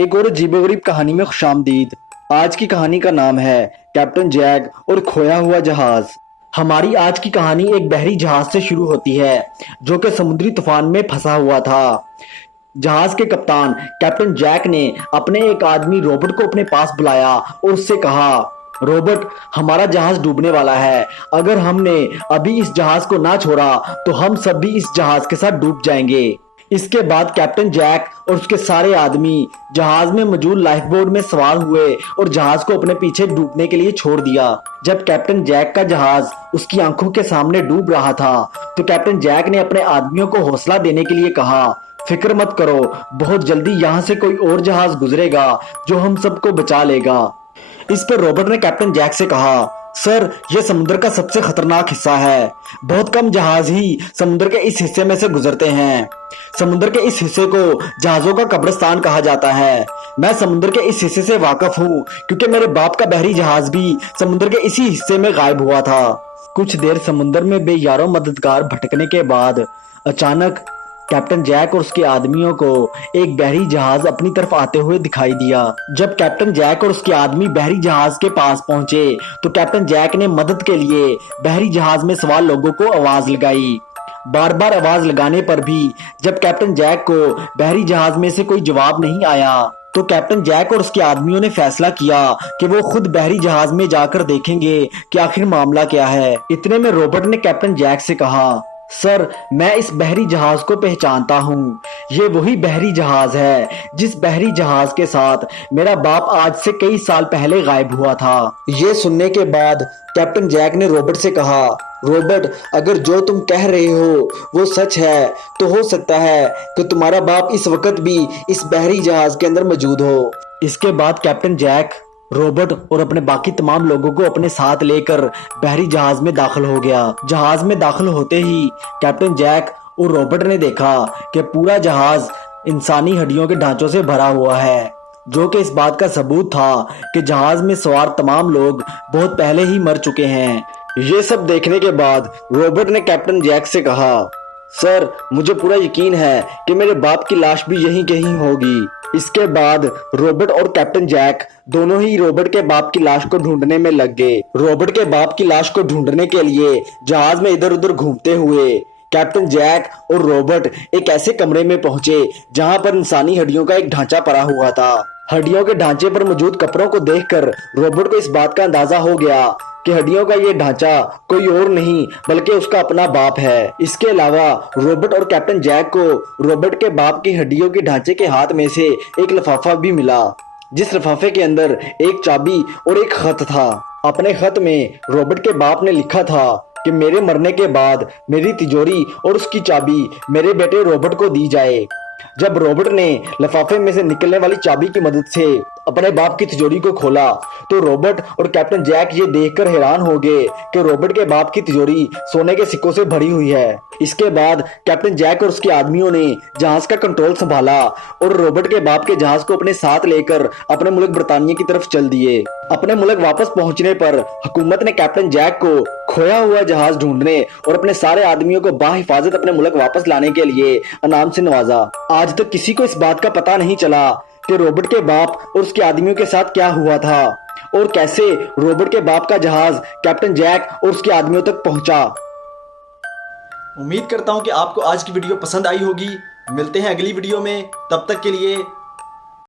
एक और अजीबोगरीब कहानी में खुशामदीद। आज की कहानी का नाम है कैप्टन जैक और खोया हुआ जहाज। हमारी आज की कहानी एक बहरी जहाज से शुरू होती है जो कि समुद्री तूफान में फंसा हुआ था। जहाज के कप्तान कैप्टन जैक ने अपने एक आदमी रॉबर्ट को अपने पास बुलाया और उससे कहा, रॉबर्ट, हमारा जहाज डूबने वाला है। अगर हमने अभी इस जहाज को ना छोड़ा तो हम सब भी इस जहाज के साथ डूब जाएंगे। इसके बाद कैप्टन जैक और उसके सारे आदमी जहाज में मौजूद लाइफबोट में सवार हुए और जहाज को अपने पीछे डूबने के लिए छोड़ दिया। जब कैप्टन जैक का जहाज उसकी आंखों के सामने डूब रहा था तो कैप्टन जैक ने अपने आदमियों को हौसला देने के लिए कहा, फिक्र मत करो, बहुत जल्दी यहाँ से कोई और जहाज गुजरेगा जो हम सबको बचा लेगा। इस पर रॉबर्ट ने कैप्टन जैक से कहा, सर, यह समुद्र का सबसे खतरनाक हिस्सा है। बहुत कम जहाज ही समुद्र के इस हिस्से में से गुजरते हैं। समुद्र के इस हिस्से को जहाजों का कब्रिस्तान कहा जाता है। मैं समुद्र के इस हिस्से से वाकिफ हूँ क्योंकि मेरे बाप का बहरी जहाज भी समुद्र के इसी हिस्से में गायब हुआ था। कुछ देर समुद्र में बेयारो मददगार भटकने के बाद अचानक कैप्टन जैक और उसके आदमियों को एक बहरी जहाज अपनी तरफ आते हुए दिखाई दिया। जब कैप्टन जैक और उसके आदमी बहरी जहाज के पास पहुंचे तो कैप्टन जैक ने मदद के लिए बहरी जहाज में सवार लोगों को आवाज लगाई। बार बार आवाज लगाने पर भी जब कैप्टन जैक को बहरी जहाज में से कोई जवाब नहीं आया तो कैप्टन जैक और उसके आदमियों ने फैसला किया कि वो खुद बहरी जहाज में जाकर देखेंगे कि आखिर मामला क्या है। इतने में रॉबर्ट ने कैप्टन जैक से कहा, सर, मैं इस बहरी जहाज को पहचानता हूँ। ये वही बहरी जहाज है जिस बहरी जहाज के साथ मेरा बाप आज से कई साल पहले गायब हुआ था। ये सुनने के बाद कैप्टन जैक ने रॉबर्ट से कहा, रॉबर्ट, अगर जो तुम कह रहे हो वो सच है तो हो सकता है कि तुम्हारा बाप इस वक्त भी इस बहरी जहाज के अंदर मौजूद हो। इसके बाद कैप्टन जैक रॉबर्ट और अपने बाकी तमाम लोगों को अपने साथ लेकर बहरी जहाज में दाखिल हो गया। जहाज में दाखिल होते ही कैप्टन जैक और रॉबर्ट ने देखा कि पूरा जहाज इंसानी हड्डियों के ढांचों से भरा हुआ है, जो कि इस बात का सबूत था कि जहाज में सवार तमाम लोग बहुत पहले ही मर चुके हैं। ये सब देखने के बाद रॉबर्ट ने कैप्टन जैक से कहा, सर, मुझे पूरा यकीन है कि मेरे बाप की लाश भी यहीं कहीं होगी। इसके बाद रॉबर्ट और कैप्टन जैक दोनों ही रॉबर्ट के बाप की लाश को ढूंढने में लग गए। रॉबर्ट के बाप की लाश को ढूंढने के लिए जहाज में इधर उधर घूमते हुए कैप्टन जैक और रॉबर्ट एक ऐसे कमरे में पहुंचे जहां पर इंसानी हड्डियों का एक ढांचा पड़ा हुआ था। हड्डियों के ढांचे पर मौजूद कपड़ों को देखकर रॉबर्ट को इस बात का अंदाजा हो गया कि हड्डियों का ये ढांचा कोई और नहीं बल्कि उसका अपना बाप है। इसके अलावा रॉबर्ट और कैप्टन जैक को रॉबर्ट के बाप की हड्डियों के ढांचे के हाथ में से एक लिफाफा भी मिला, जिस लिफाफे के अंदर एक चाबी और एक खत था। अपने खत में रॉबर्ट के बाप ने लिखा था कि मेरे मरने के बाद मेरी तिजोरी और उसकी चाबी मेरे बेटे रॉबर्ट को दी जाए। जब रॉबर्ट ने लिफाफे में से निकलने वाली चाबी की मदद से अपने बाप की तिजोरी को खोला तो रॉबर्ट और कैप्टन जैक ये देखकर हैरान हो गए कि रॉबर्ट के बाप की तिजोरी सोने के सिक्कों से भरी हुई है। इसके बाद कैप्टन जैक और उसके आदमियों ने जहाज का कंट्रोल संभाला और रॉबर्ट के बाप के जहाज को अपने साथ लेकर अपने मुल्क बर्तानिया की तरफ चल दिए। अपने मुल्क वापस पहुंचने पर हुकूमत ने कैप्टन जैक को खोया हुआ जहाज ढूंढने और अपने सारे आदमियों को बाहिफाजत अपने मुल्क वापस लाने के लिए इनाम से नवाजा। आज तक किसी को इस बात का पता नहीं चला कि रॉबर्ट के बाप और उसके आदमियों के साथ क्या हुआ था और कैसे रॉबर्ट के बाप का जहाज कैप्टन जैक और उसके आदमियों तक पहुंचा। उम्मीद करता हूं कि आपको आज की वीडियो पसंद आई होगी। मिलते हैं अगली वीडियो में, तब तक के लिए